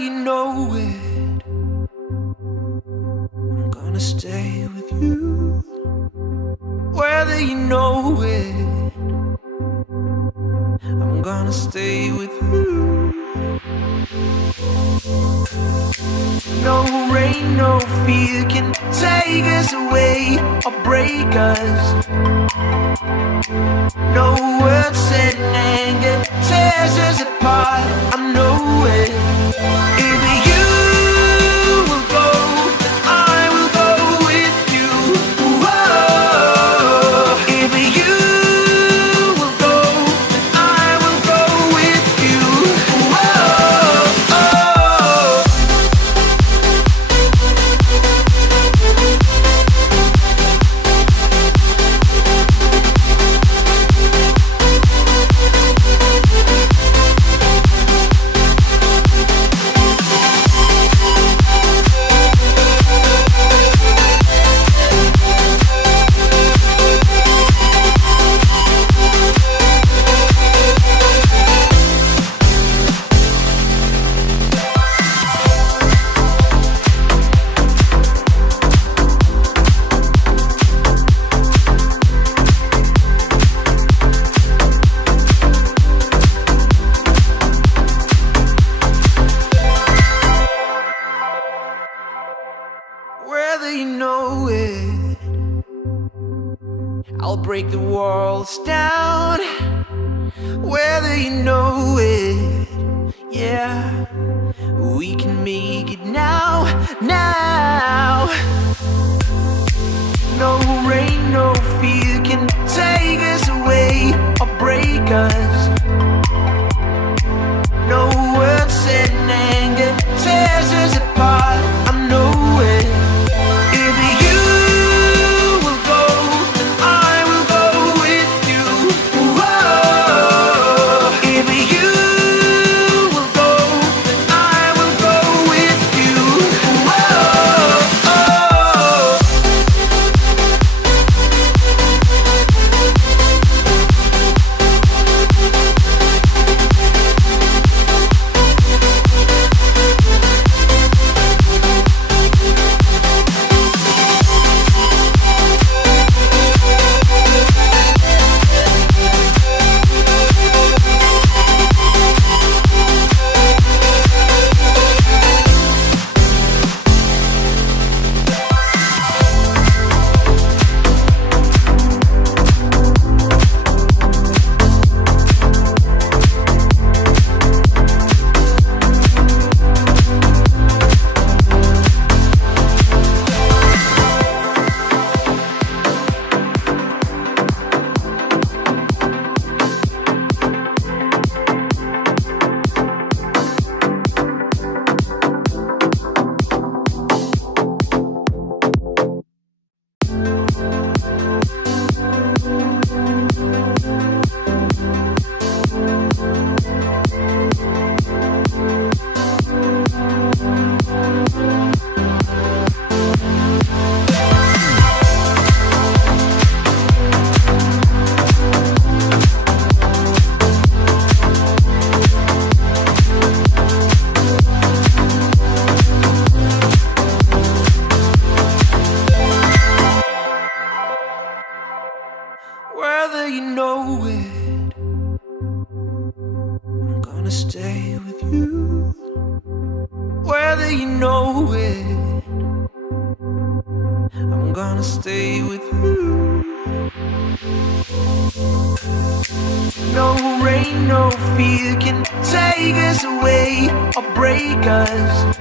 you know it, I'm gonna stay with you. Whether you know it, I'm gonna stay with you. No rain, no fear can take us away or break us. No words said in anger tears us apart. I know it. If you will go, then I will go with you. Whoa. If you will go, then I will go with you. Whoa. Whether you know it, I'll break the walls down. Whether you know it, yeah, we can make it now, now. No rain, no fear can take us away or break us. No words said in anger tears us apart. I know it. If you will go, then I will go with you. Whoa. If you will go, then I will go with you. Whoa. Whether you know it, I'm gonna stay with you. Whether you know it, I'm gonna stay with you. No rain, no fear can take us away or break us.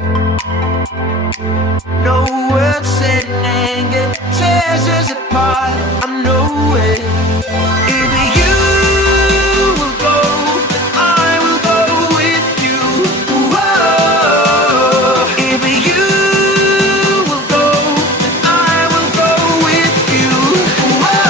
No words said in anger tears us apart. I know it. If you will go, then I will go with you. Whoa. If you will go, then I will go with you. Whoa.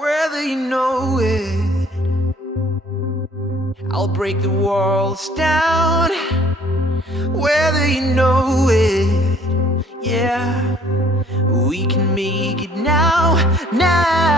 whether you know it. I'll break the walls down, whether you know it. Yeah, we can make it now, now.